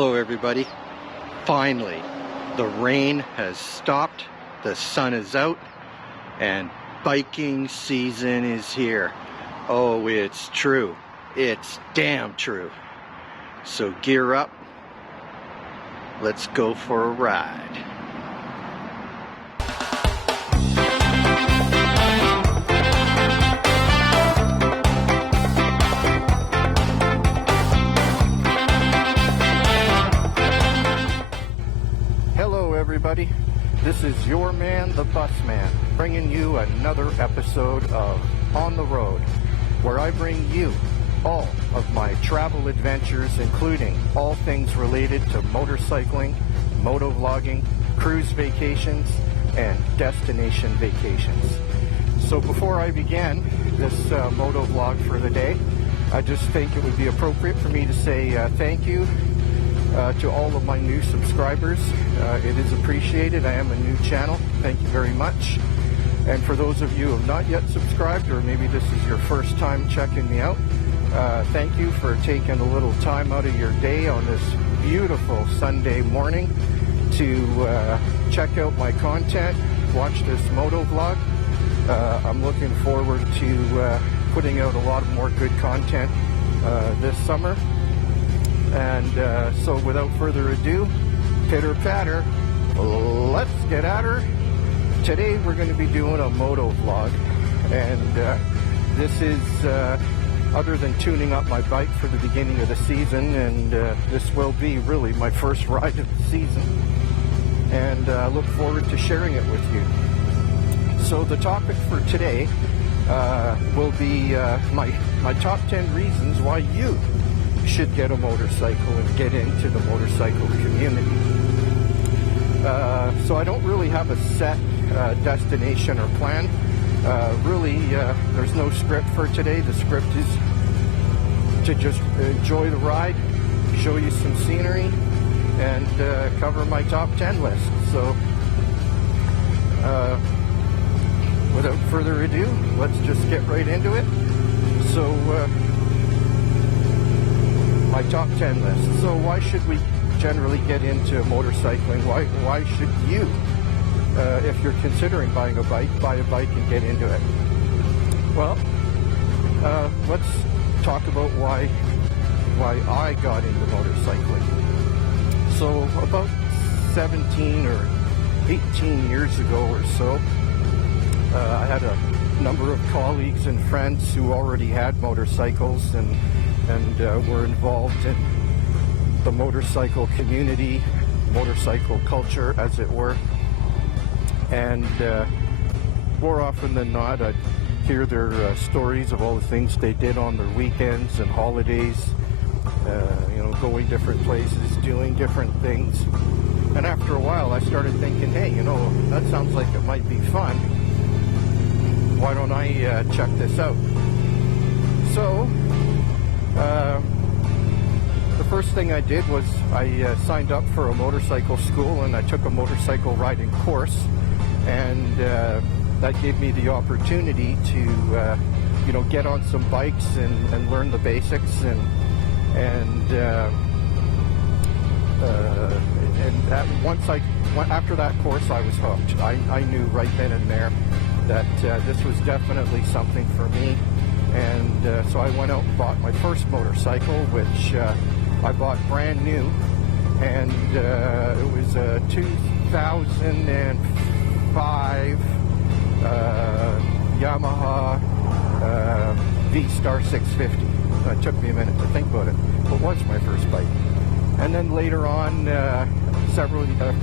Hello everybody. Finally, the rain has stopped, the sun is out, and biking season is here. Oh, it's true. It's damn true. So gear up. Let's go for a ride. Hello everybody, this is your man, the bus man, bringing you another episode of On the Road, where I bring you all of my travel adventures, including all things related to motorcycling, motovlogging, cruise vacations, and destination vacations. So before I begin this motovlog for the day, I just think it would be appropriate for me to say thank you to all of my new subscribers. It is appreciated. I am a new channel. Thank you very much. And for those of you who have not yet subscribed, or maybe this is your first time checking me out, thank you for taking a little time out of your day on this beautiful Sunday morning to check out my content, watch this motovlog. I'm looking forward to putting out a lot more good content this summer. And so without further ado, pitter patter, let's get at her. Today we're going to be doing a moto vlog, and this is other than tuning up my bike for the beginning of the season, and this will be really my first ride of the season, and I look forward to sharing it with you. So the topic for today will be my top 10 reasons why you should get a motorcycle and get into the motorcycle community. So I don't really have a set destination or plan. Really, there's no script for today. The script is to just enjoy the ride, show you some scenery, and cover my top 10 list. So without further ado, let's just get right into it. So my top 10 list. So why should we generally get into motorcycling? Why should you, if you're considering buying a bike, buy a bike and get into it? Well, let's talk about why I got into motorcycling. So about 17 or 18 years ago or so, I had a number of colleagues and friends who already had motorcycles and were involved in the motorcycle community, motorcycle culture, as it were. And more often than not, I'd hear their stories of all the things they did on their weekends and holidays, going different places, doing different things. And after a while, I started thinking, hey, that sounds like it might be fun. Why don't I check this out? So, the first thing I did was I signed up for a motorcycle school, and I took a motorcycle riding course, and that gave me the opportunity to get on some bikes and learn the basics, and after that course I was hooked. I knew right then and there that this was definitely something for me. And so I went out and bought my first motorcycle, which I bought brand new, and it was a 2005 Yamaha V-Star 650. It took me a minute to think about it, but it was my first bike. And then later on, a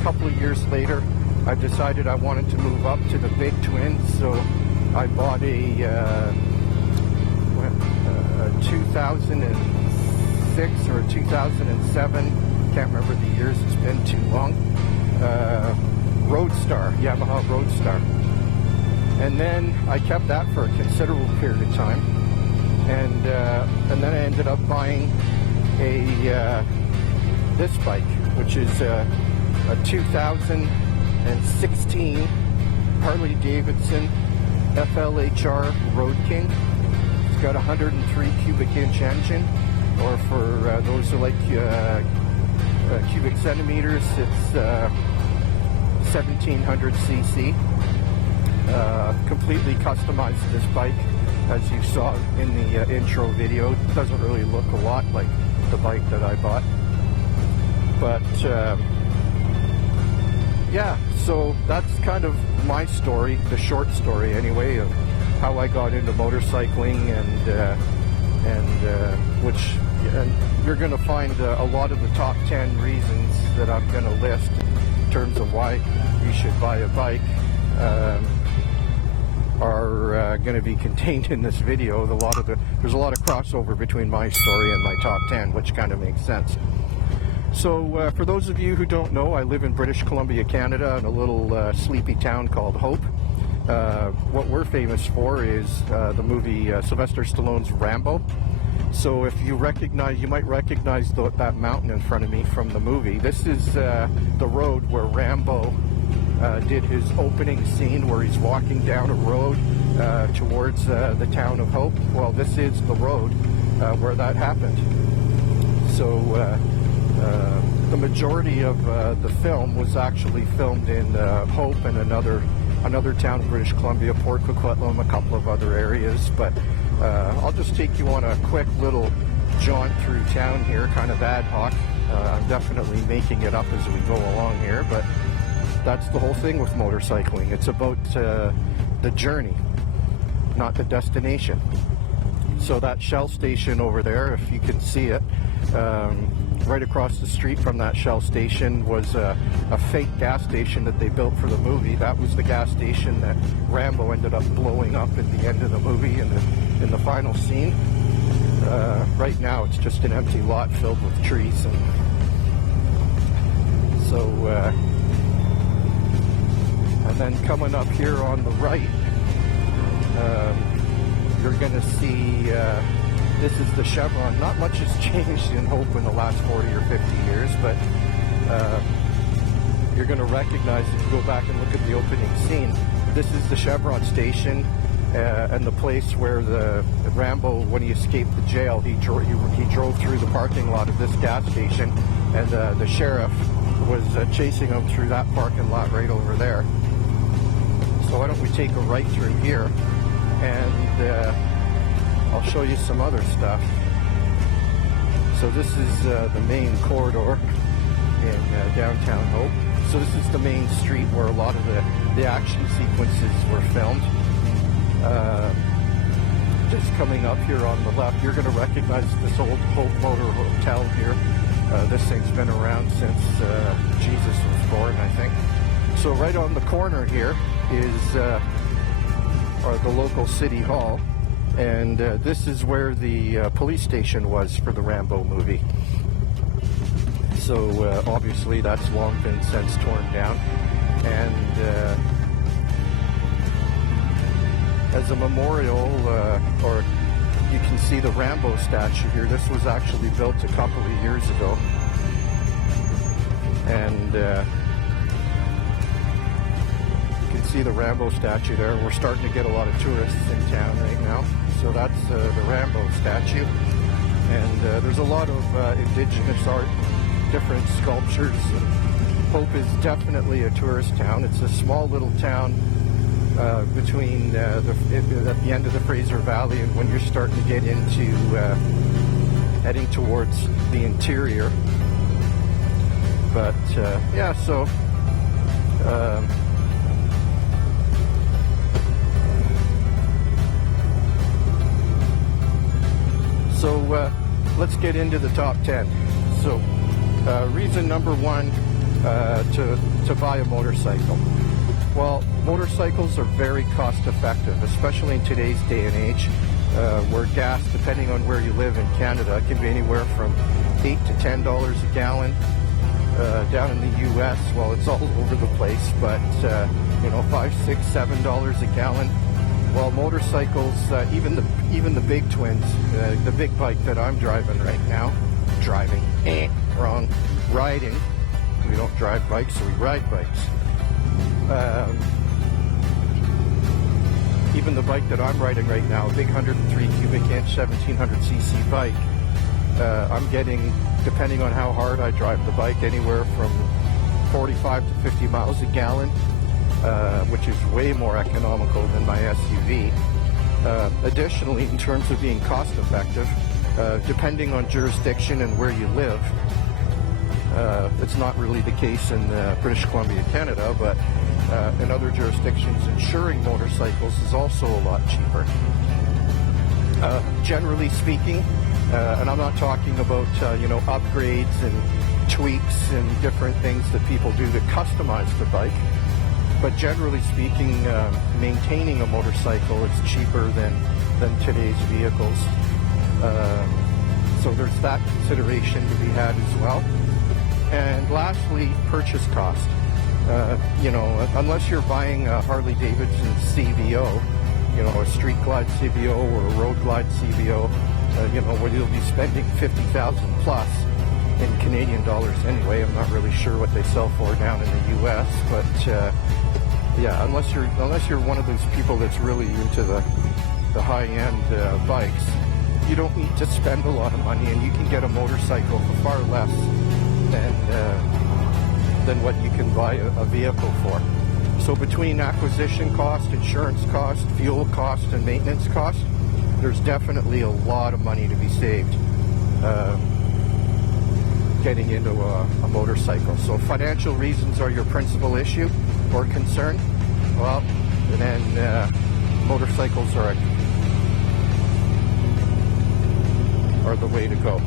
couple of years later, I decided I wanted to move up to the big twins, so I bought a 2006 or 2007, can't remember the years, it's been too long, Roadstar, Yamaha Roadstar. And then I kept that for a considerable period of time, and then I ended up buying this bike, which is a 2016 Harley Davidson FLHR Road King. It's got a 103 cubic inch engine, or for those who like cubic centimeters. It's 1700 cc. Completely customized this bike, as you saw in the intro video. It doesn't really look a lot like the bike that I bought, but yeah, so that's kind of my story, the short story anyway, of how I got into motorcycling, and you're going to find a lot of the top 10 reasons that I'm going to list in terms of why you should buy a bike are going to be contained in this video. There's a lot of crossover between my story and my top 10, which kind of makes sense. So for those of you who don't know, I live in British Columbia, Canada, in a little sleepy town called Hope. What we're famous for is the movie Sylvester Stallone's Rambo. So if you might recognize that mountain in front of me from the movie. This is the road where Rambo did his opening scene, where he's walking down a road towards the town of Hope. Well, this is the road where that happened. So the majority of the film was actually filmed in Hope and another town in British Columbia, Port Coquitlam, a couple of other areas. But I'll just take you on a quick little jaunt through town here, kind of ad hoc. I'm definitely making it up as we go along here, but that's the whole thing with motorcycling. It's about the journey, not the destination. So that Shell station over there, if you can see it, right across the street from that Shell station was a fake gas station that they built for the movie. That was the gas station that Rambo ended up blowing up at the end of the movie in the final scene. Right now it's just an empty lot filled with trees. And so, and then coming up here on the right, you're going to see this is the Chevron. Not much has changed in Hope in the last 40 or 50 years, but you're going to recognize, if you go back and look at the opening scene, this is the Chevron station and the place where the Rambo, when he escaped the jail, he drove through the parking lot of this gas station, and the sheriff was chasing him through that parking lot right over there. So why don't we take a right through here, and I'll show you some other stuff. So this is the main corridor in downtown Hope. So this is the main street where a lot of the action sequences were filmed. Just coming up here on the left, you're going to recognize this old Hope Motor Hotel here. This thing's been around since Jesus was born, I think. So right on the corner here is the local city hall. And this is where the police station was for the Rambo movie. So obviously that's long been since torn down. And as a memorial, or you can see the Rambo statue here. This was actually built a couple of years ago. And you can see the Rambo statue there. We're starting to get a lot of tourists in town right now. So that's the Rambo statue, and there's a lot of indigenous art, different sculptures. Hope is definitely a tourist town. It's a small little town between at the end of the Fraser Valley, and when you're starting to get into heading towards the interior. But yeah, so let's get into the top 10. So reason number one to buy a motorcycle. Well, motorcycles are very cost effective, especially in today's day and age, where gas, depending on where you live in Canada, can be anywhere from $8 to $10 a gallon. Down in the U.S., well, it's all over the place, but you know, $5, $6, $7 a gallon. Well, motorcycles, even the big twins, the big bike that I'm driving right now, riding. We don't drive bikes, we ride bikes. Even the bike that I'm riding right now, a big 103 cubic inch 1700cc bike, I'm getting, depending on how hard I drive the bike, anywhere from 45 to 50 miles a gallon, which is way more economical than my SUV. Additionally, in terms of being cost effective, depending on jurisdiction and where you live, it's not really the case in British Columbia, Canada, but in other jurisdictions, insuring motorcycles is also a lot cheaper. Generally speaking, and I'm not talking about upgrades and tweaks and different things that people do to customize the bike, but generally speaking, maintaining a motorcycle is cheaper than today's vehicles. So there's that consideration to be had as well. And lastly, purchase cost. Unless you're buying a Harley Davidson CVO, a Street Glide CVO or a Road Glide CVO, where you'll be spending $50,000 plus in Canadian dollars anyway. I'm not really sure what they sell for down in the U.S., but unless you're one of those people that's really into the high-end bikes, you don't need to spend a lot of money, and you can get a motorcycle for far less than what you can buy a vehicle for. So between acquisition cost, insurance cost, fuel cost, and maintenance cost, there's definitely a lot of money to be saved getting into a motorcycle. So if financial reasons are your principal issue or concern, well, then motorcycles are the way to go.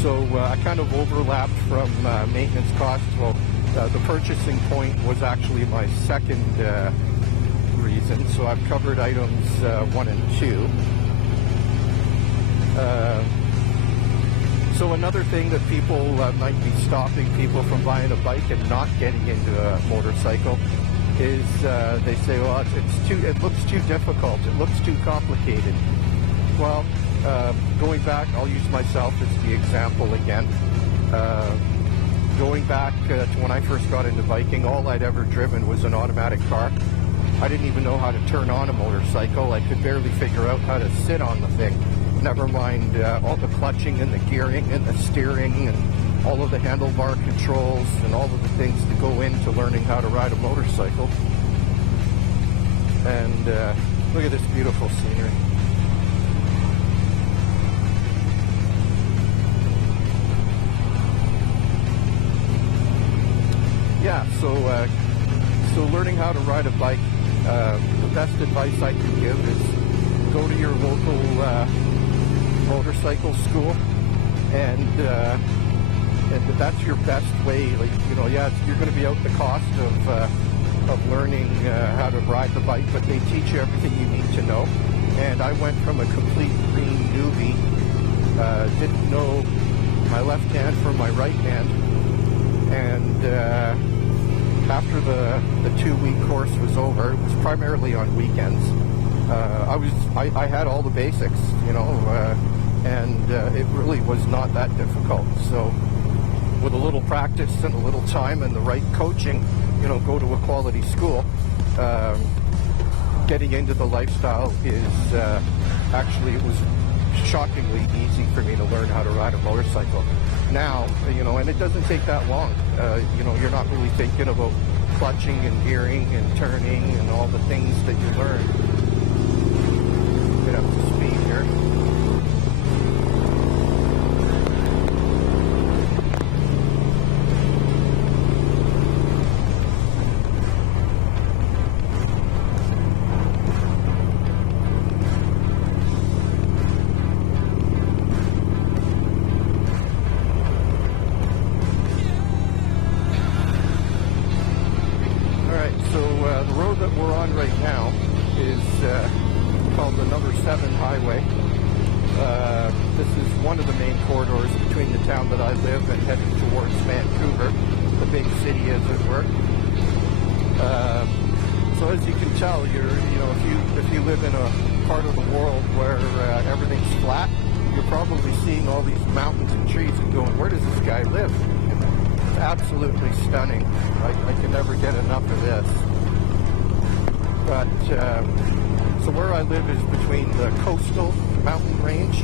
So I kind of overlapped from maintenance costs. Well, the purchasing point was actually my second reason. So I've covered items 1 and 2. So another thing that people might be stopping people from buying a bike and not getting into a motorcycle is they say, well, it looks too difficult, it looks too complicated. Well, going back, I'll use myself as the example again. Going back to when I first got into biking, all I'd ever driven was an automatic car. I didn't even know how to turn on a motorcycle. I could barely figure out how to sit on the thing. Never mind all the clutching and the gearing and the steering and all of the handlebar controls and all of the things to go into learning how to ride a motorcycle. And look at this beautiful scenery. Yeah, so learning how to ride a bike, the best advice I can give is go to your local motorcycle school, and that's your best way. Like, you're going to be out the cost of learning how to ride the bike, but they teach you everything you need to know. And I went from a complete green newbie, didn't know my left hand from my right hand, and after the 2-week course was over, it was primarily on weekends. I had all the basics, and it really was not that difficult. So with a little practice and a little time and the right coaching, go to a quality school, getting into the lifestyle is actually, it was shockingly easy for me to learn how to ride a motorcycle. Now, and it doesn't take that long. You're not really thinking about clutching and gearing and turning and all the things that you learn. Get up to speed here. The road that we're on right now is called the number 7 highway. This is one of the main corridors between the town that I live and heading towards Vancouver, the big city as it were. So as you can tell, if you live in a part of the world where everything's flat, you're probably seeing all these mountains and trees and going, where does this guy live? It's absolutely stunning. I can never get enough of this. But So where I live is between the coastal mountain range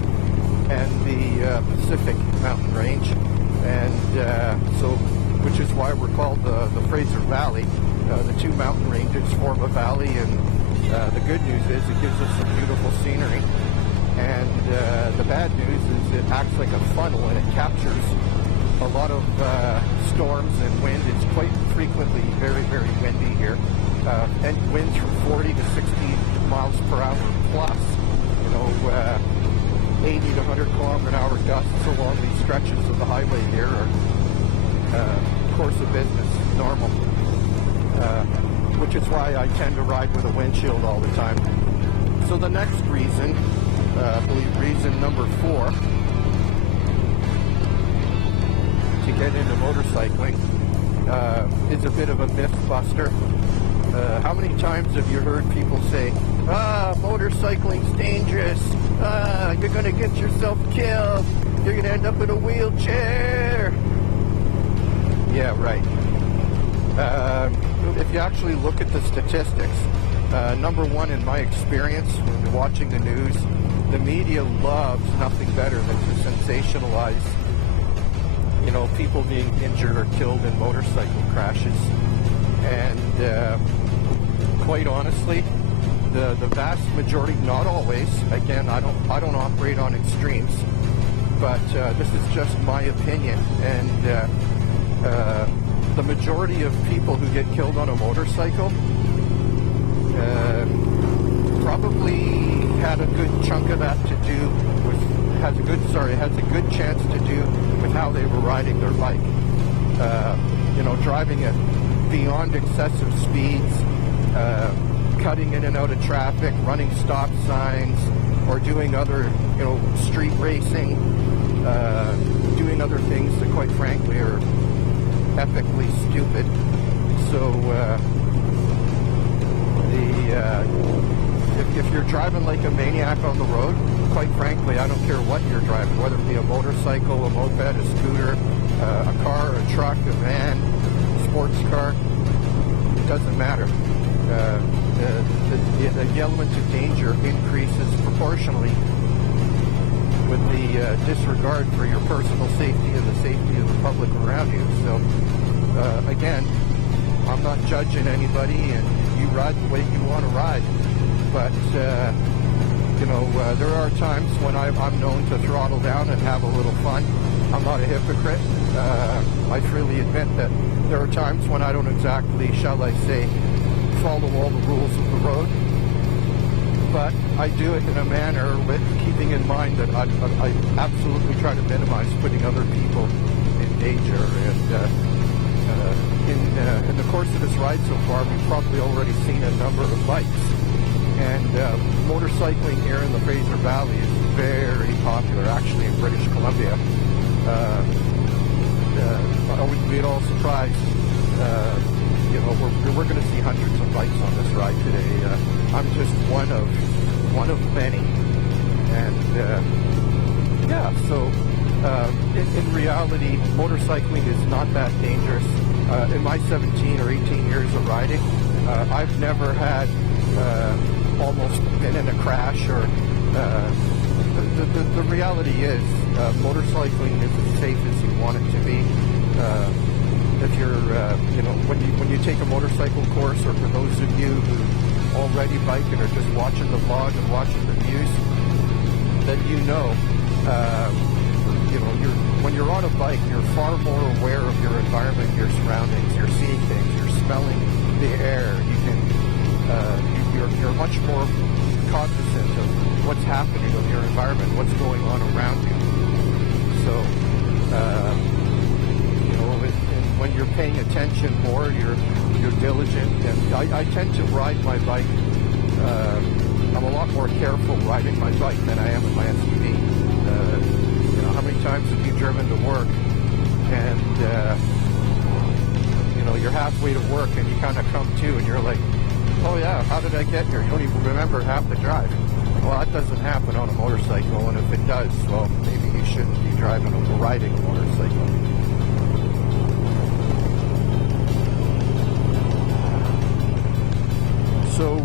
and the Pacific mountain range, and which is why we're called the Fraser Valley. The two mountain ranges form a valley, and the good news is it gives us some beautiful scenery, and the bad news is it acts like a funnel and it captures a lot of storms and wind. It's quite frequently very, very windy here, and winds from 40 to 60 miles per hour plus, 80 to 100 kilometer an hour gusts along these stretches of the highway here are course of business, normal, which is why I tend to ride with a windshield all the time. So the next reason, I believe reason number 4 to get into motorcycling is a bit of a myth buster. How many times have you heard people say, motorcycling's dangerous, you're going to get yourself killed, you're going to end up in a wheelchair? Yeah, right. If you actually look at the statistics, number one, in my experience, when you're watching the news, the media loves nothing better than to sensationalize, people being injured or killed in motorcycle crashes. And quite honestly, the vast majority, not always, again, I don't operate on extremes, but this is just my opinion, and the majority of people who get killed on a motorcycle probably had a good chunk of that to do with, has a good chance to do with how they were riding their bike. Driving at beyond excessive speeds, cutting in and out of traffic, running stop signs, or doing other, street racing, doing other things that quite frankly are epically stupid. So if you're driving like a maniac on the road, quite frankly, I don't care what you're driving, whether it be a motorcycle, a moped, a scooter, a car, a truck, a van, a sports car, it doesn't matter. The element of danger increases proportionally with the disregard for your personal safety and the safety of the public around you. So again, I'm not judging anybody, and you ride the way you want to ride, but there are times when I'm known to throttle down and have a little fun. I'm not a hypocrite. I freely admit that there are times when I don't exactly, shall I say, follow all the rules of the road, but I do it in a manner with keeping in mind that I absolutely try to minimize putting other people in danger. And in the course of this ride so far, we've probably already seen a number of bikes. And motorcycling here in the Fraser Valley is very popular, actually, in British Columbia. I wouldn't be at all surprised. We're going to see hundreds of bikes on this ride today. I'm just one of many. And so in reality, motorcycling is not that dangerous. In my 17 or 18 years of riding, I've never had almost been in a crash, or the reality is motorcycling is as safe as you want it to be. If you're, when you take a motorcycle course, or for those of you who already bike and are just watching the vlog and watching the views, then when you're on a bike, you're far more aware of your environment, your surroundings. You're seeing things, you're smelling the air. You're much more cognizant of what's happening in your environment, what's going on around you. So, when you're paying attention more, you're diligent. And I tend to ride my bike. I'm a lot more careful riding my bike than I am in my SUV. How many times have you driven to work and you're halfway to work and you kind of come to and you're like, oh yeah, how did I get here? You don't even remember half the drive. Well, that doesn't happen on a motorcycle, and if it does, well, maybe you shouldn't be riding a motorcycle. So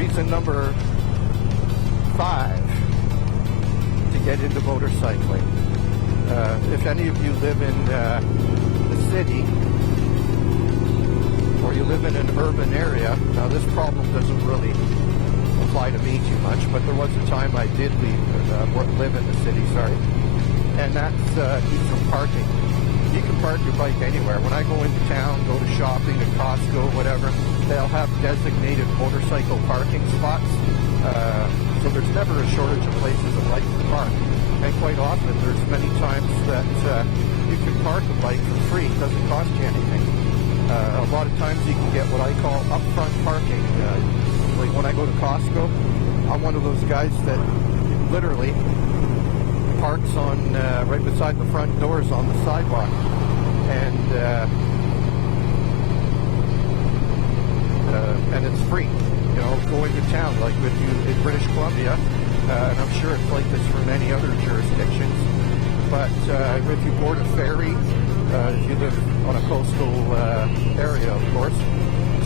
reason number 5 to get into motorcycling. If any of you live in the city, or you live in an urban area, now this problem doesn't really apply to me too much, but there was a time I did live in the city, and that's needs some parking. You can park your bike anywhere. When I go into town, go to shopping at Costco, whatever, they'll have designated motorcycle parking spots. So there's never a shortage of places I'd like to park. And quite often, there's many times that you can park a bike for free. It doesn't cost you anything. A lot of times you can get what I call upfront parking. Like when I go to Costco, I'm one of those guys that literally parks on right beside the front doors on the sidewalk, and it's free. You know, going to town, like with you in British Columbia, and I'm sure it's like this for many other jurisdictions. But if you board a ferry, if you live on a coastal area, of course.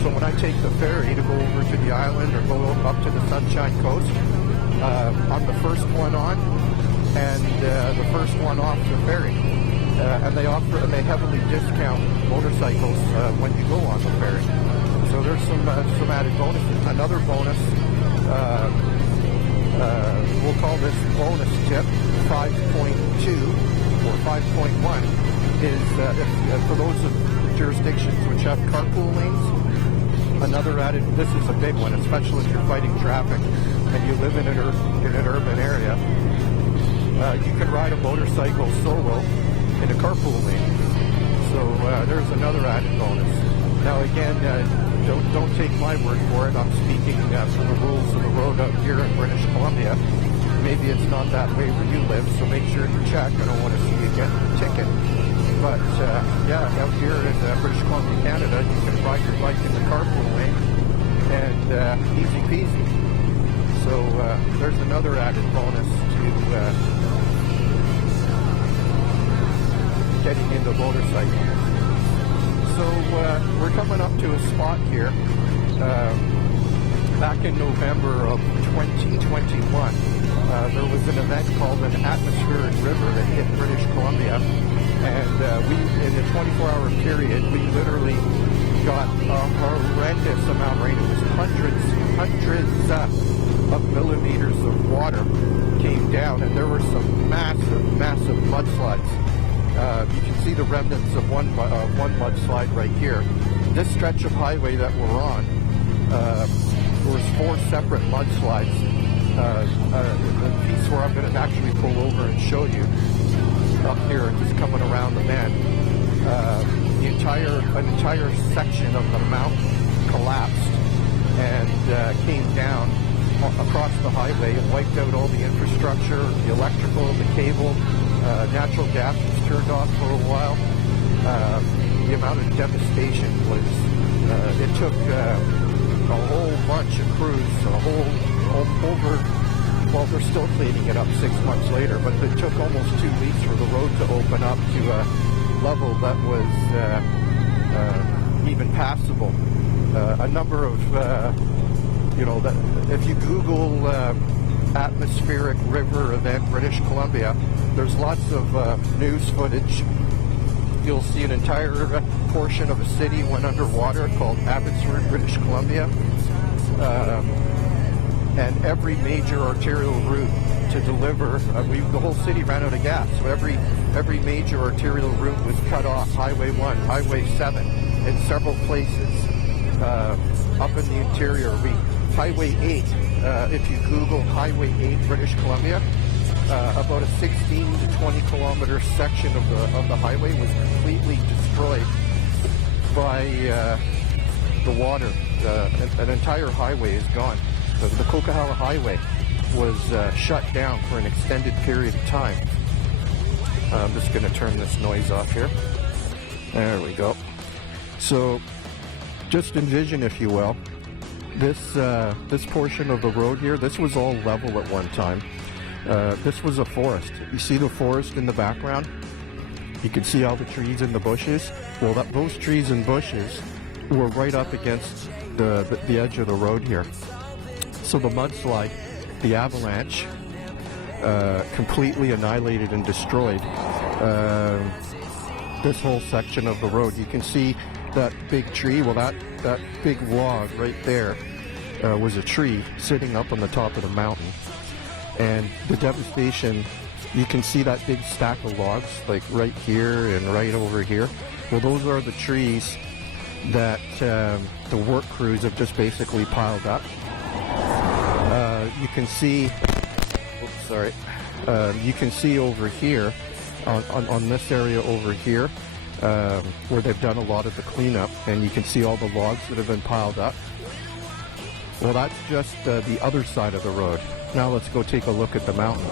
So when I take the ferry to go over to the island or go up to the Sunshine Coast, I'm the first one on and the first one off the ferry. And they heavily discount motorcycles when you go on the ferry. So there's some added bonuses. Another bonus, we'll call this bonus tip 5.2 or 5.1, is for those of jurisdictions which have carpool lanes. Another added, this is a big one, especially if you're fighting traffic and you live in an urban area. You can ride a motorcycle solo in a carpool lane. So there's another added bonus. Now again, don't take my word for it. I'm speaking from the rules of the road out here in British Columbia. Maybe it's not that way where you live, so make sure you check. I don't want to see you get a ticket. But yeah, out here in British Columbia, Canada, you can ride your bike in the carpool lane and easy peasy. So there's another added bonus to getting into motorcycling. So we're coming up to a spot here. Back in November of 2021, there was an event called an atmospheric river that hit British Columbia. And we, in a 24-hour period, we literally got a horrendous amount of rain. It was hundreds of millimeters of water came down, and there were some massive mudslides. You can see the remnants of one mudslide right here. This stretch of highway that we're on, there was 4 separate mudslides. The piece where I'm going to actually pull over and show you up here, just coming around the bend, an entire section of the mountain collapsed and came down across the highway and wiped out all the infrastructure, the electrical, the cable. Natural gas was turned off for a while. The amount of devastation was, it took a whole bunch of crews, well, they're still cleaning it up 6 months later, but it took almost 2 weeks for the road to open up to a level that was even passable. A number of, if you Google atmospheric river event British Columbia, there's lots of news footage. You'll see an entire portion of a city went underwater called Abbotsford, British Columbia. And every major arterial route to deliver, the whole city ran out of gas, so every major arterial route was cut off. Highway 1, Highway 7, in several places up in the interior. Highway 8, if you Google Highway 8 British Columbia, about a 16 to 20 kilometer section of the highway was completely destroyed by the water. An entire highway is gone. The Coquihalla Highway was shut down for an extended period of time. I'm just going to turn this noise off here. There we go. So just envision, if you will, this portion of the road here, this was all level at one time. This was a forest. You see the forest in the background? You can see all the trees and the bushes. Well, those trees and bushes were right up against the edge of the road here. So the mudslide, the avalanche, completely annihilated and destroyed this whole section of the road. You can see that big tree. Well, that big log right there was a tree sitting up on the top of the mountain. And the devastation, you can see that big stack of logs, like right here and right over here. Well, those are the trees that the work crews have just basically piled up. You can see, oops, sorry, you can see over here, on this area over here, where they've done a lot of the cleanup, and you can see all the logs that have been piled up. Well, that's just the other side of the road. Now let's go take a look at the mountain.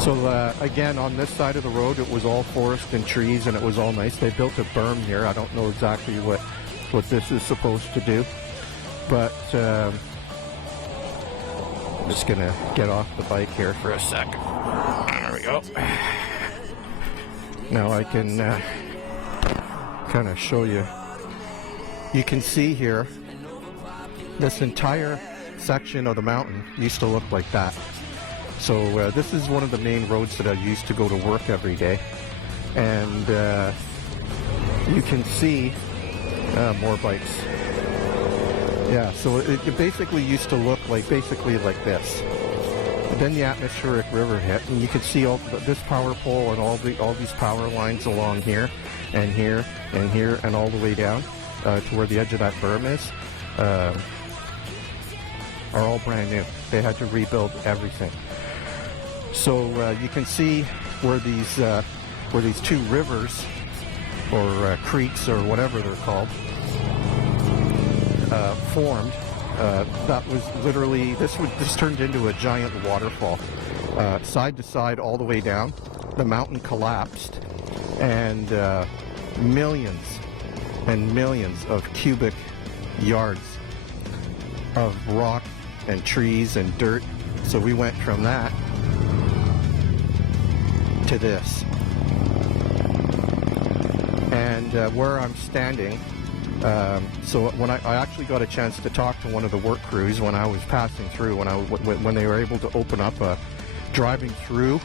So again, on this side of the road, it was all forest and trees, and it was all nice. They built a berm here. I don't know exactly what this is supposed to do, but I'm just gonna get off the bike here for a second. There we go. Now I can kind of show you. You can see here, this entire section of the mountain used to look like that. So this is one of the main roads that I used to go to work every day, and you can see more bikes. Yeah, so it basically used to look like like this. Then the atmospheric river hit, and you can see all this power pole and all these power lines along here and here and here and all the way down to where the edge of that berm is. Are all brand new. They had to rebuild everything. So you can see where these two rivers or creeks or whatever they're called formed. That was literally, this turned into a giant waterfall, side to side all the way down. The mountain collapsed, and millions and millions of cubic yards of rock and trees and dirt. So we went from that to this. And where I'm standing, so when I actually got a chance to talk to one of the work crews when I was passing through, when they were able to open up driving through,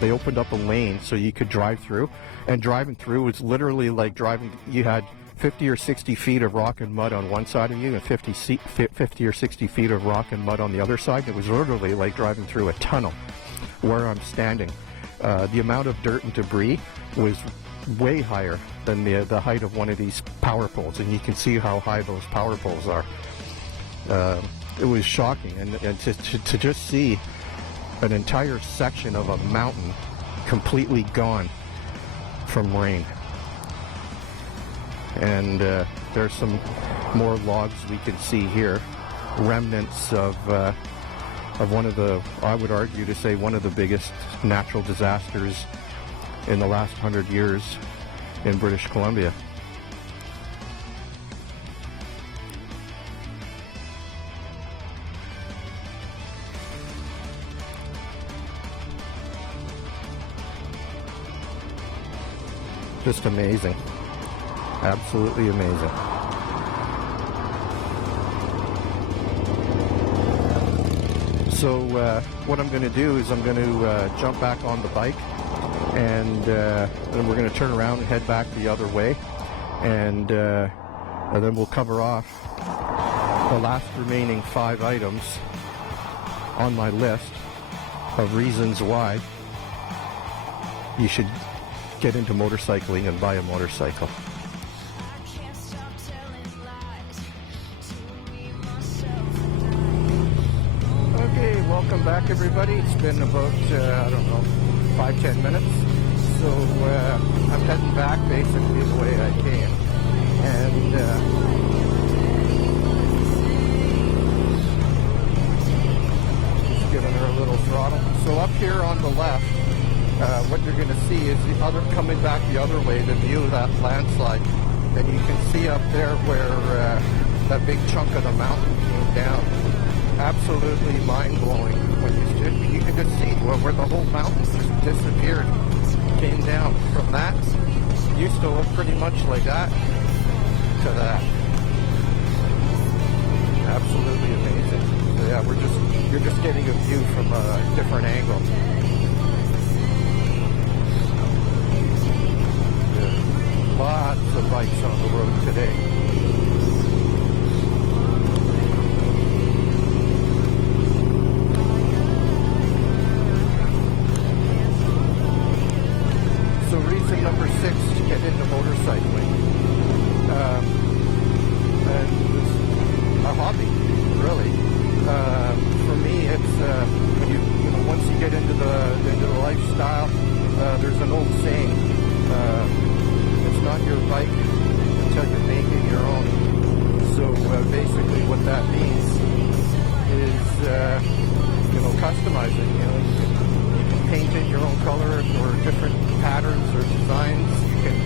they opened up a lane so you could drive through, and driving through was literally like driving. You had 50 or 60 feet of rock and mud on one side of you, and 50 or 60 feet of rock and mud on the other side. It was literally like driving through a tunnel where I'm standing. The amount of dirt and debris was way higher than the height of one of these power poles, and you can see how high those power poles are. It was shocking, and to just see an entire section of a mountain completely gone from rain. And there's some more logs we can see here, remnants of one of the, I would argue to say, one of the biggest natural disasters in the last 100 years in British Columbia. Just amazing. Absolutely amazing. So what I'm going to do is I'm going to jump back on the bike, and then we're going to turn around and head back the other way, and then we'll cover off the last remaining 5 items on my list of reasons why you should get into motorcycling and buy a motorcycle. Okay, welcome back everybody. It's been about, I don't know, 5-10 minutes. So I'm heading back basically the way I came. And just giving her a little throttle. So up here on the left, what you're going to see is the other, coming back the other way, the view of that landslide. And you can see up there where that big chunk of the mountain came down. Absolutely mind-blowing. When you can just see where the whole mountain just disappeared, came down. From that, used to look pretty much like that to that. Absolutely amazing. So yeah, you're getting a view from a different angle. Lots of bikes on the road today. So reason number 6 to get into motorcycling. And it's a hobby, really. For me, it's you know, once you get into the lifestyle, there's an old saying. It's not your bike until you're making your own. So basically, what that means is you know, customizing. You know, you can paint it your own color or different patterns or designs. You can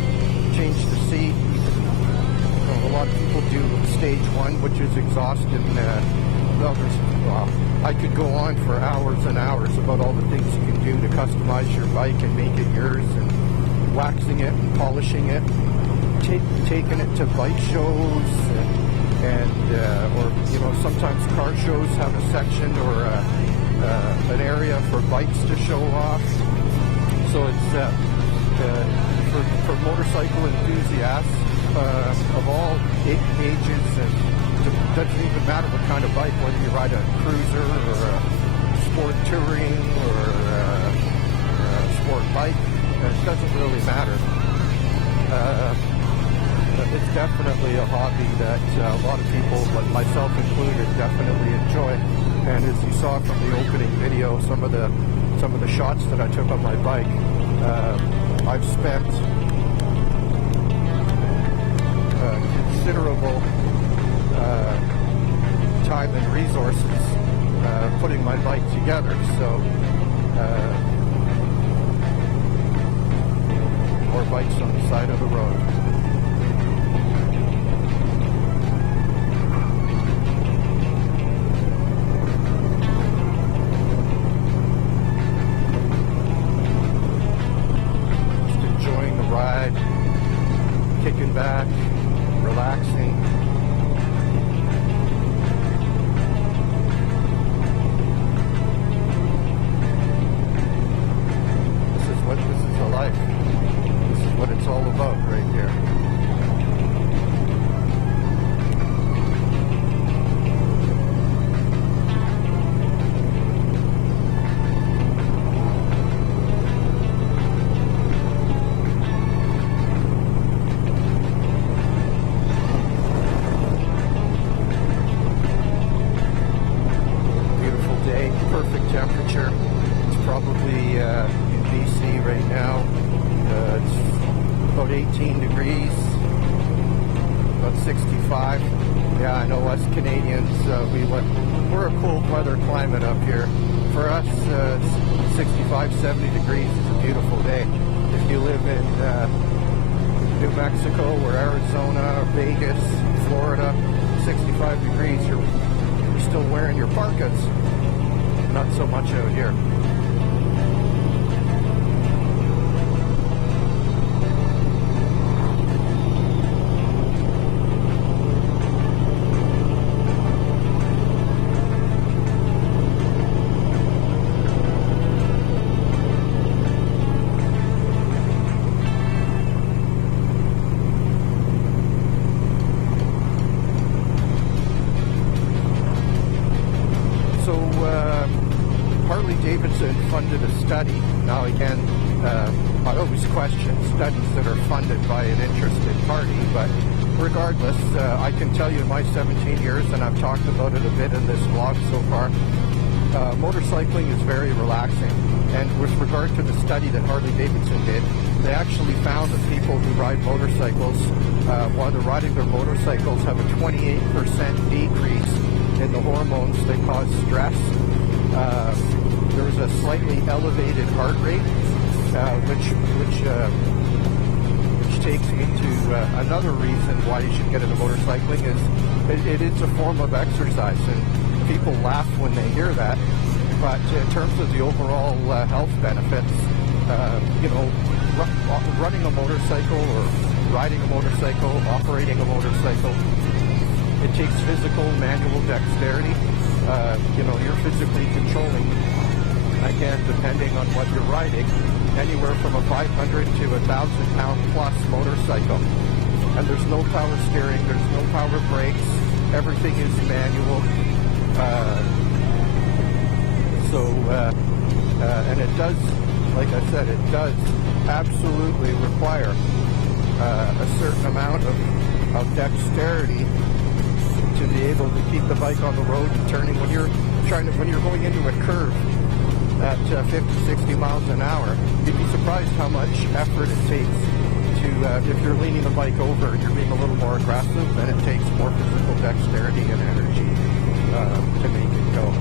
change the seat. You know, a lot of people do stage 1, which is exhaust and well, I could go on for hours and hours about all the things you can do to customize your bike and make it yours, and waxing it, polishing it, taking it to bike shows, and or you know, sometimes car shows have a section or an area for bikes to show off. So it's for motorcycle enthusiasts of all ages, and it doesn't even matter what kind of bike, whether you ride a cruiser or a sport touring or a sport bike. It doesn't really matter. It's definitely a hobby that a lot of people, but myself included, definitely enjoy. And as you saw from the opening video, some of the shots that I took on my bike, I've spent considerable time and resources putting my bike together. So. More bikes on the side of the road. Just enjoying the ride, kicking back, relaxing. This is the life. What it's all about right here. Beautiful day, perfect temperature. It's probably in BC right now. It's about 18 degrees, about 65. Yeah, I know us Canadians, we're a cold weather climate up here. For us, 65, 70 degrees is a beautiful day. If you live in New Mexico or Arizona, Vegas, Florida, 65 degrees, you're still wearing your parkas. Not so much out here. Harley Davidson funded a study. Now again, I always question studies that are funded by an interested party, but regardless, I can tell you in my 17 years, and I've talked about it a bit in this vlog so far, motorcycling is very relaxing. And with regard to the study that Harley Davidson did, they actually found that people who ride motorcycles, while they're riding their motorcycles, have a 28% decrease in the hormones that cause stress. There's a slightly elevated heart rate, which takes me to another reason why you should get into motorcycling is it is a form of exercise, and people laugh when they hear that. But in terms of the overall health benefits, running a motorcycle or riding a motorcycle, operating a motorcycle, it takes physical manual dexterity. you're physically controlling, again, depending on what you're riding, anywhere from a 500 to 1,000 pound plus motorcycle. And there's no power steering, there's no power brakes, everything is manual. And it does, like I said, it does absolutely require a certain amount of dexterity to be able to keep the bike on the road and turning when you're going into a curve at 50, 60 miles an hour. You'd be surprised how much effort it takes to, if you're leaning the bike over and you're being a little more aggressive, then it takes more physical dexterity and energy to make it go.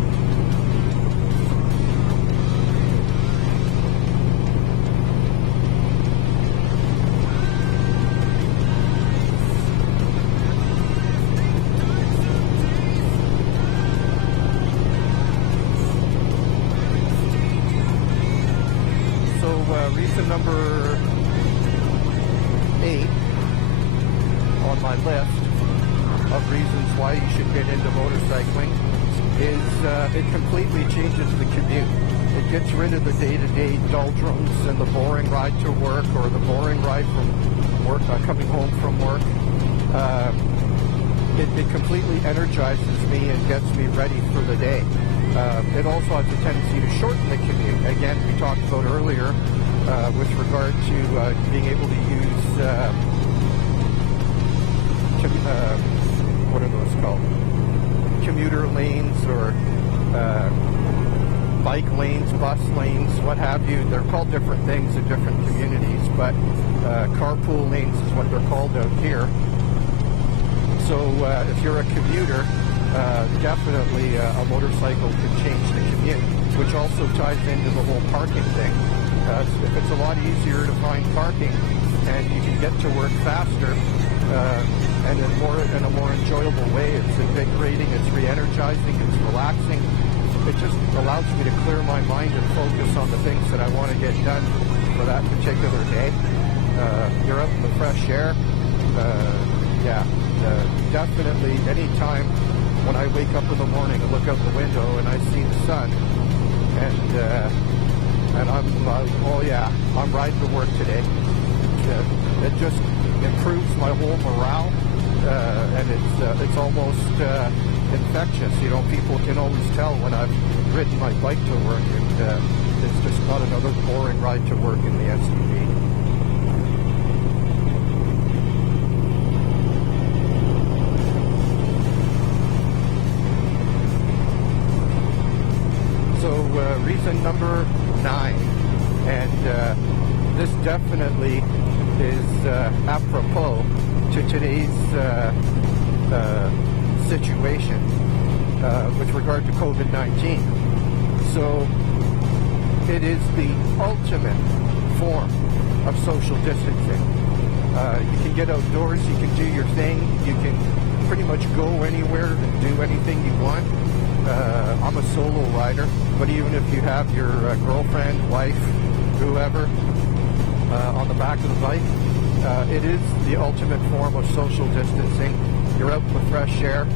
Reason number 8 on my list of reasons why you should get into motorcycling is it completely changes the commute. It gets rid of the day-to-day doldrums and the boring ride to work or the boring ride from work, coming home from work. It completely energizes me and gets me ready for the day. It also has a tendency to shorten the commute. Again, we talked about earlier with regard to being able to use, what are those called? Commuter lanes or bike lanes, bus lanes, what have you. They're called different things in different communities, but carpool lanes is what they're called out here. So if you're a commuter, definitely a motorcycle can change the commute, which also ties into the whole parking thing. It's a lot easier to find parking, and you can get to work faster and in a more enjoyable way. It's invigorating, it's re-energizing, it's relaxing. It just allows me to clear my mind and focus on the things that I want to get done for that particular day. You're out in the fresh air. Definitely any time when I wake up in the morning and look out the window and I see the sun and I'm riding to work today. It just improves my whole morale, and it's almost infectious. You know, people can always tell when I've ridden my bike to work, and it's just not another boring ride to work in the SUV. So reason number 9, and this definitely is apropos to today's situation with regard to COVID-19. So it is the ultimate form of social distancing. You can get outdoors, you can do your thing, you can pretty much go anywhere and do anything you want. I'm a solo rider, but even if you have your girlfriend, wife, whoever on the back of the bike, it is the ultimate form of social distancing. You're out in the fresh air,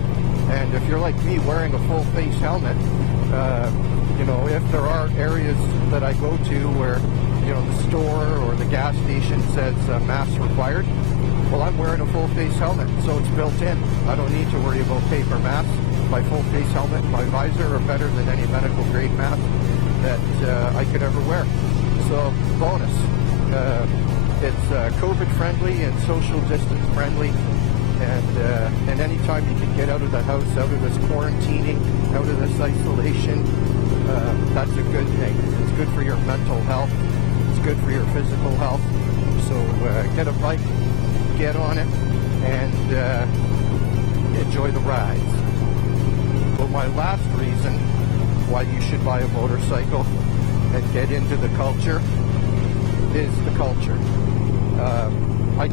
and if you're like me wearing a full face helmet, if there are areas that I go to where, the store or the gas station says mask required, well, I'm wearing a full face helmet, so it's built in. I don't need to worry about paper masks. My full face helmet and my visor are better than any medical grade mask that I could ever wear. So, bonus. It's COVID friendly and social distance friendly, and anytime you can get out of the house, out of this quarantining, out of this isolation, that's a good thing. It's good for your mental health. It's good for your physical health. So get a bike, get on it, and enjoy the rides. But my last reason why you should buy a motorcycle and get into the culture is the culture. I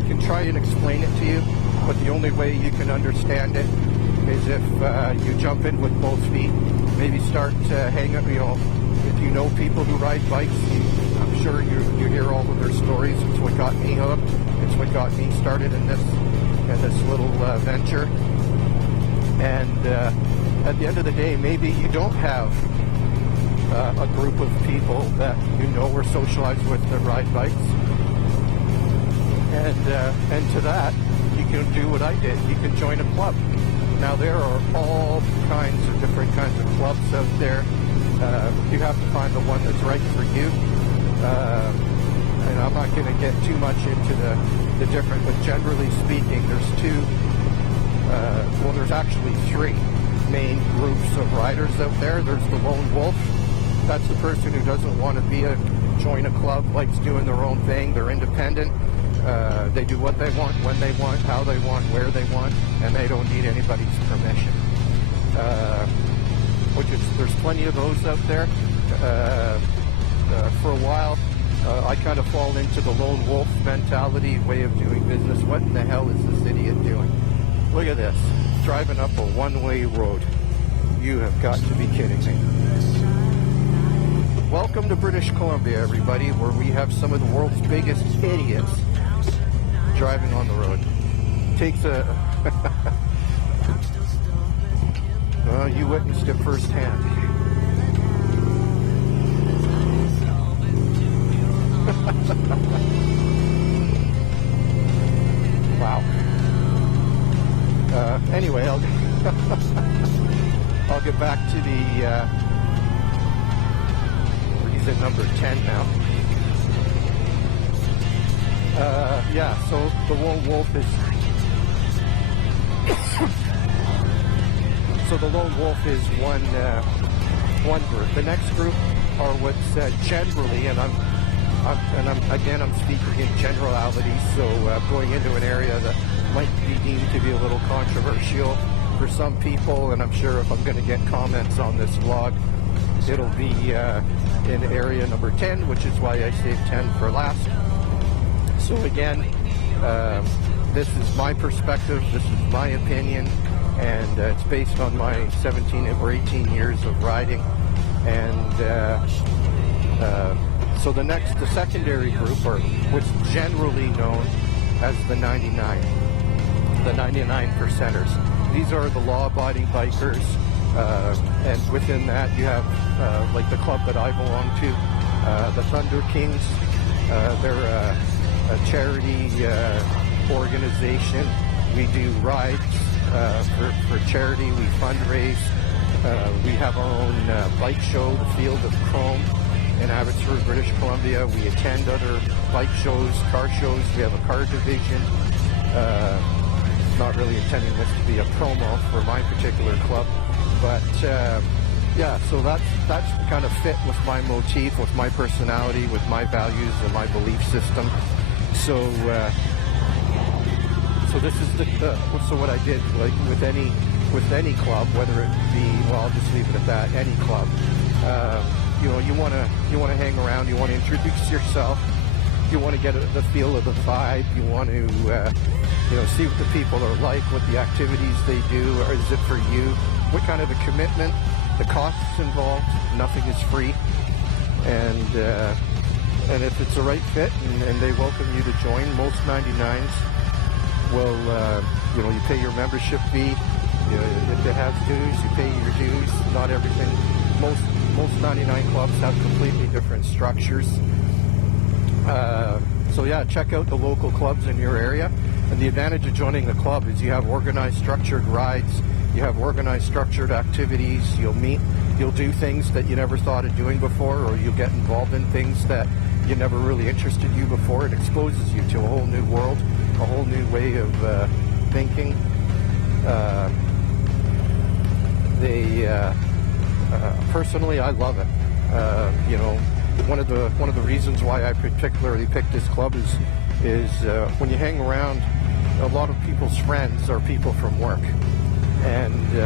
can try and explain it to you, but the only way you can understand it is if you jump in with both feet. Maybe start hanging up, if you know people who ride bikes, I'm sure you hear all of their stories. It's what got me hooked. It's what got me started in this little venture. And at the end of the day, maybe you don't have a group of people that you know or socialize with that ride bikes. And to that, you can do what I did. You can join a club. Now, there are all kinds of different kinds of clubs out there. You have to find the one that's right for you. And I'm not going to get too much into the different, but generally speaking, there's there's actually three main groups of riders out there. There's the lone wolf. That's the person who doesn't want to join a club, likes doing their own thing. They're independent. They do what they want, when they want, how they want, where they want, and they don't need anybody's permission. There's plenty of those out there. For a while, I kind of fall into the lone wolf mentality, way of doing business. What in the hell is this idiot doing? Look at this, driving up a one-way road. You have got to be kidding me. Welcome to British Columbia, everybody, where we have some of the world's biggest idiots driving on the road. Takes a... Well, you witnessed it firsthand. Wow. Anyway, I'll get back to the... he's at number 10 now. Yeah, so the lone wolf is... So the lone wolf is one group. The next group are what's generally, and I'm speaking in generalities, so going into an area that might be deemed to be a little controversial for some people, and I'm sure if I'm going to get comments on this vlog, it'll be in area number 10, which is why I saved 10 for last. So again, this is my perspective, this is my opinion, and it's based on my 17 or 18 years of riding. And so the secondary group are what's generally known as the 99 percenters. These are the law-abiding bikers, and within that you have like the club that I belong to, the Thunder Kings. They're a charity organization. We do rides for charity. We fundraise. We have our own bike show, the Field of Chrome, in Abbotsford, British Columbia. We attend other bike shows, car shows. We have a car division. Not really intending this to be a promo for my particular club, but yeah, so that's kind of fit with my motif, with my personality, with my values and my belief system. So this is so what I did, like with any club, whether it be, well, I'll just leave it at that, any club. You know, you want to hang around, you want to introduce yourself, you want to get the feel of the vibe, you want to see what the people are like, what the activities they do, or is it for you, what kind of a commitment, the costs involved. Nothing is free, and if it's the right fit and they welcome you to join, most 99s will, you pay your membership fee. If it has dues, you pay your dues. Not everything. Most 99 clubs have completely different structures. So yeah, check out the local clubs in your area. And the advantage of joining the club is you have organized, structured rides. You have organized, structured activities. You'll do things that you never thought of doing before, or you'll get involved in things that you never really interested you before. It exposes you to a whole new world, a whole new way of thinking. Personally, I love it. One of the reasons why I particularly picked this club is when you hang around, a lot of people's friends are people from work, and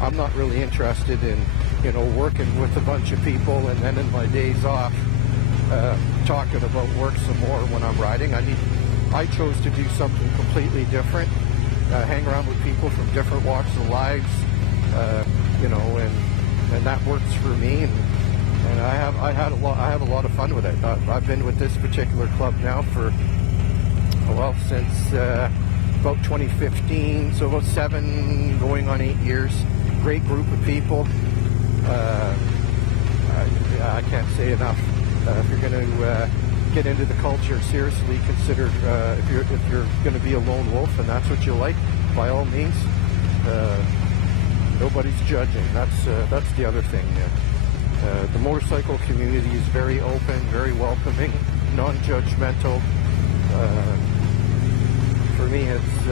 I'm not really interested in working with a bunch of people and then in my days off talking about work some more when I'm riding. I chose to do something completely different, hang around with people from different walks of lives, and that works for me, and I have a lot of fun with it. I've been with this particular club now for well, since about 2015, so about 7 going on 8 years. Great group of people. I can't say enough. If you're going to get into the culture, seriously consider if you're going to be a lone wolf and that's what you like, by all means. Nobody's judging. That's the other thing. The motorcycle community is very open, very welcoming, non-judgmental. For me, it's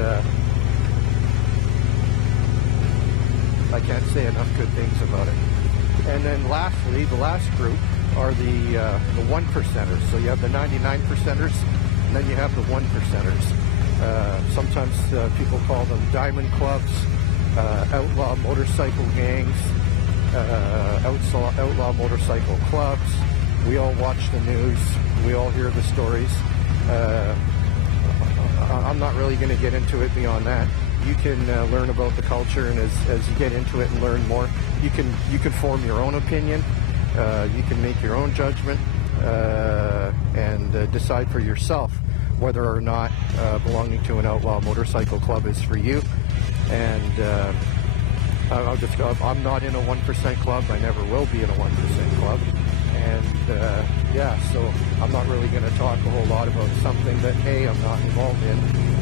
I can't say enough good things about it. And then lastly, the last group are the 1%ers. So you have the 99%ers, and then you have the 1%ers. Sometimes people call them diamond clubs, outlaw motorcycle gangs, outlaw motorcycle clubs. We all watch the news. We all hear the stories. I'm not really going to get into it beyond that. You can learn about the culture, and as you get into it and learn more, you can form your own opinion. You can make your own judgment and decide for yourself whether or not belonging to an outlaw motorcycle club is for you. And I'm not in a 1% club. I never will be in a 1% club. And yeah, so I'm not really going to talk a whole lot about something that A, I'm not involved in,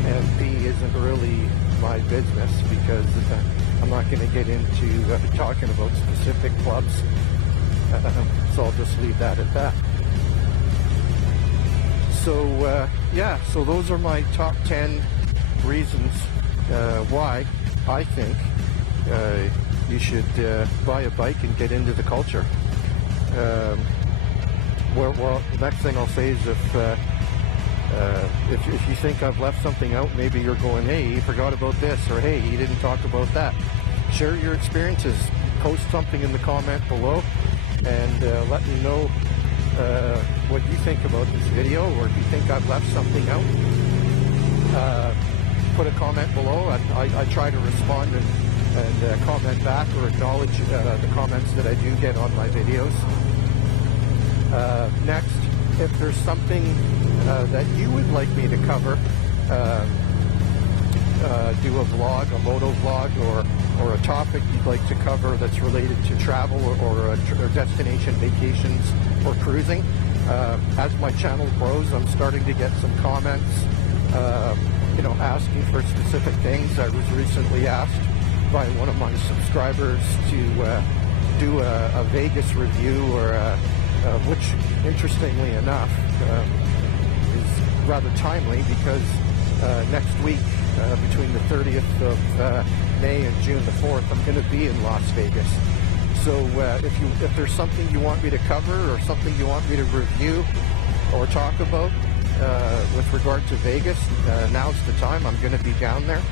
and B, isn't really my business, because I'm not going to get into talking about specific clubs. So I'll just leave that at that. So yeah, so those are my top 10 reasons why I think you should buy a bike and get into the culture. Well, the next thing I'll say is if you think I've left something out, maybe you're going, hey, you forgot about this, or hey, you didn't talk about that. Share your experiences. Post something in the comment below, and let me know what you think about this video, or if you think I've left something out. Put a comment below. I try to respond and comment back or acknowledge the comments that I do get on my videos. Next, if there's something that you would like me to cover, do a vlog, a moto vlog, or a topic you'd like to cover that's related to travel or destination vacations or cruising. As my channel grows, I'm starting to get some comments, asking for specific things. I was recently asked by one of my subscribers to do a Vegas review, or which, interestingly enough, is rather timely, because next week, between the 30th of May and June the 4th, I'm going to be in Las Vegas. So if there's something you want me to cover, or something you want me to review or talk about with regard to Vegas, now's the time. I'm going to be down there,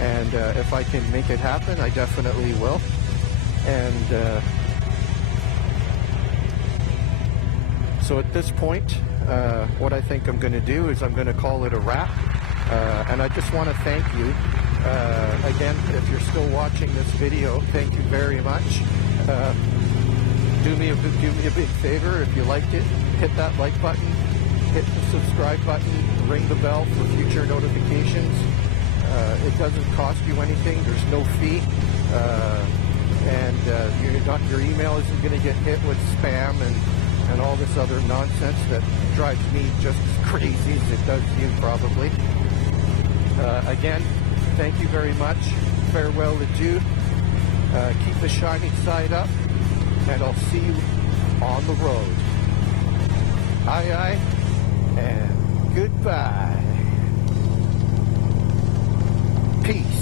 and if I can make it happen, I definitely will. And so at this point, what I think I'm going to do is I'm going to call it a wrap. And I just want to thank you. Again, if you're still watching this video, thank you very much. Do me a big favor. If you liked it, hit that like button, hit the subscribe button, ring the bell for future notifications. It doesn't cost you anything. There's no fee. And your email isn't going to get hit with spam and all this other nonsense that drives me just as crazy as it does you, probably. Again, thank you very much. Farewell, adieu. Keep the shining side up, and I'll see you on the road. Aye, aye, and goodbye. Peace.